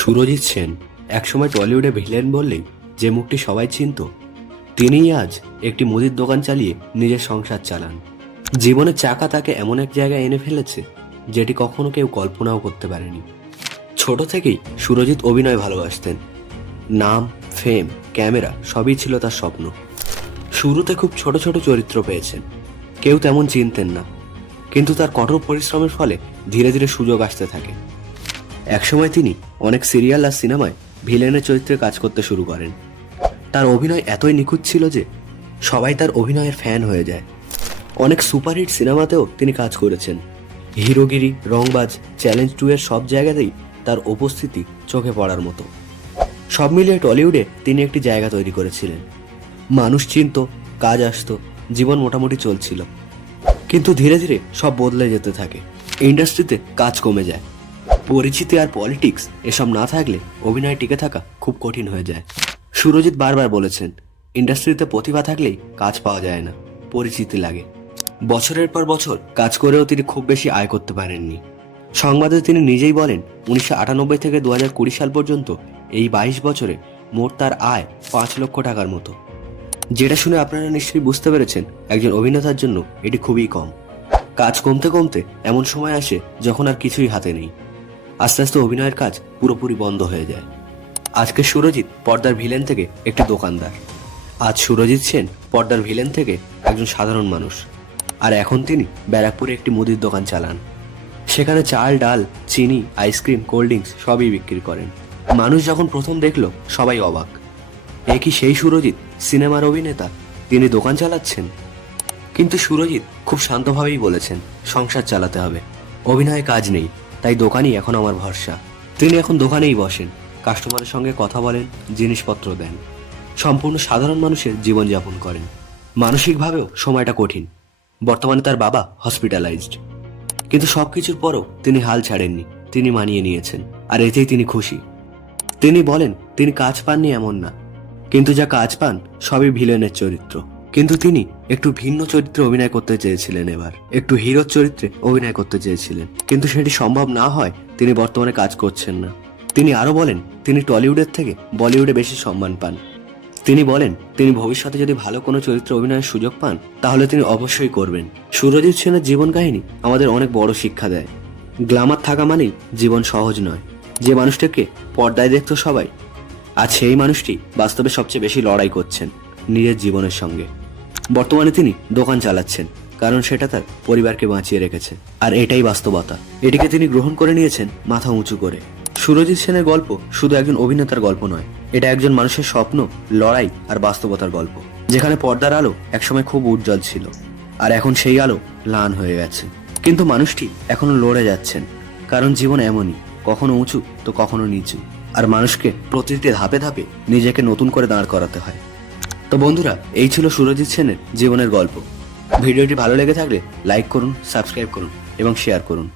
সুরজিৎ সেন একসময় টলিউডে ভিলেন বললেই যে মুখটি সবাই চিনত, তিনিই আজ একটি মুদির দোকান চালিয়ে নিজের সংসার চালান। জীবনের চাকা তাকে এমন এক জায়গায় এনে ফেলেছে যেটি কখনো কেউ কল্পনাও করতে পারেনি। ছোট থেকেই সুরজিৎ অভিনয় ভালোবাসতেন। নাম, ফেম, ক্যামেরা সবই ছিল তার স্বপ্ন। শুরুতে খুব ছোট ছোট চরিত্র পেয়েছেন, কেউ তেমন চিনতেন না, কিন্তু তার কঠোর পরিশ্রমের ফলে ধীরে ধীরে সুযোগ আসতে থাকে। একসময় তিনি অনেক সিরিয়াল আর সিনেমায় ভিলেনের চরিত্রে কাজ করতে শুরু করেন। তার অভিনয় এতই নিখুঁত ছিল যে সবাই তার অভিনয়ের ফ্যান হয়ে যায়। অনেক সুপারহিট সিনেমাতেও তিনি কাজ করেছেন। হিরোগিরি, রংবাজ, চ্যালেঞ্জ 2 এর সব জায়গাতেই তার উপস্থিতি চোখে পড়ার মতো। সব মিলিয়ে টলিউডে তিনি একটি জায়গা তৈরি করেছিলেন। মানুষ চিনত, কাজ আসতো, জীবন মোটামুটি চলছিল। কিন্তু ধীরে ধীরে সব বদলে যেতে থাকে। ইন্ডাস্ট্রিতে কাজ কমে যায়। পরিচিতি আর পলিটিক্স এসব না থাকলে অভিনয় টিকে থাকা খুব কঠিন হয়ে যায়। সুরজিৎ বারবার বলেছেন, ইন্ডাস্ট্রিতে প্রতিভা থাকলেই কাজ পাওয়া যায় না, পরিচিতি লাগে। বছরের পর বছর কাজ করেও তিনি খুব বেশি আয় করতে পারেননি। সংবাদে তিনি নিজেই বলেন, 1998 থেকে 2020 সাল পর্যন্ত এই 22 বছরে মোট তার আয় 5 লক্ষ টাকার মতো। যেটা শুনে আপনারা নিশ্চয়ই বুঝতে পেরেছেন একজন অভিনেতার জন্য এটি খুবই কম। কাজ কমতে কমতে এমন সময় আসে যখন আর কিছুই হাতে নেই। আস্তে আস্তে অভিনয়ের কাজ পুরোপুরি বন্ধ হয়ে যায়। আজকে সুরজিৎ পর্দার ভিলেন থেকে একটি দোকানদার। আজ সুরজিৎ সেন পর্দার ভিলেন থেকে একজন সাধারণ মানুষ। আর এখন তিনি ব্যারাকপুরে একটি মুদির দোকান চালান। সেখানে চাল, ডাল, চিনি, আইসক্রিম, কোল্ড ড্রিঙ্কস সবই বিক্রি করেন। মানুষ যখন প্রথম দেখলো সবাই অবাক। এ কি সেই সুরজিৎ, সিনেমার অভিনেতা, তিনি দোকান চালাচ্ছেন? কিন্তু সুরজিৎ খুব শান্তভাবেই বলেছেন, সংসার চালাতে হবে, অভিনয়ে কাজ নেই, তাই দোকানই এখন আমার ভরসা। তিনি এখন দোকানেই বসেন, কাস্টমারের সঙ্গে কথা বলেন, জিনিসপত্র দেন, সম্পূর্ণ সাধারণ মানুষের জীবনযাপন করেন। মানসিকভাবেও সময়টা কঠিন। বর্তমানে তার বাবা হসপিটালাইজড, কিন্তু সবকিছুর পরও তিনি হাল ছাড়েননি। তিনি মানিয়ে নিয়েছেন, আর এতেই তিনি খুশি। তিনি বলেন, তিনি কাজ পাননি এমন না, কিন্তু যা কাজ পান সবই ভিলেনের চরিত্র। কিন্তু তিনি একটু ভিন্ন চরিত্রে অভিনয় করতে চেয়েছিলেন। এবার একটু হিরোর চরিত্রে অভিনয় করতে চেয়েছিলেন, কিন্তু সেটি সম্ভব না হয় তিনি বর্তমানে কাজ করছেন না। তিনি আরো বলেন, তিনি টলিউডের থেকে বলিউডে বেশি সম্মান পান। তিনি বলেন, তিনি ভবিষ্যতে যদি ভালো কোনো চরিত্রে অভিনয়ের সুযোগ পান তাহলে তিনি অবশ্যই করবেন। সুরজিৎ সেনের জীবন কাহিনী আমাদের অনেক বড় শিক্ষা দেয়। গ্ল্যামার থাকা মানেই জীবন সহজ নয়। যে মানুষটাকে পর্দায় দেখতো সবাই, আজ সেই মানুষটি বাস্তবে সবচেয়ে বেশি লড়াই করছেন নিজের জীবনের সঙ্গে। বর্তমানে তিনি দোকান চালাচ্ছেন, কারণ সেটা তার পরিবারকে বাঁচিয়ে রেখেছে। আর এটাই বাস্তবতা। এটিকে তিনি গ্রহণ করে নিয়েছেন মাথা উঁচু করে। সুরজিৎ সেনের গল্প শুধু একজন অভিনেতার গল্প নয়, এটা একজন মানুষের স্বপ্ন, লড়াই আর বাস্তবতার গল্প। যেখানে পর্দার আলো একসময় খুব উজ্জ্বল ছিল, আর এখন সেই আলো ম্লান হয়ে গেছে। কিন্তু মানুষটি এখনো লড়ে যাচ্ছেন, কারণ জীবন এমনই, কখনো উঁচু তো কখনো নিচু। আর মানুষকে প্রতিটি ধাপে ধাপে নিজেকে নতুন করে দাঁড় করাতে হয়। তো বন্ধুরা, এই ছিল সুরজিৎ সেনের জীবনের গল্প। ভিডিওটি ভালো লেগে থাকলে লাইক করুন, সাবস্ক্রাইব করুন এবং শেয়ার করুন।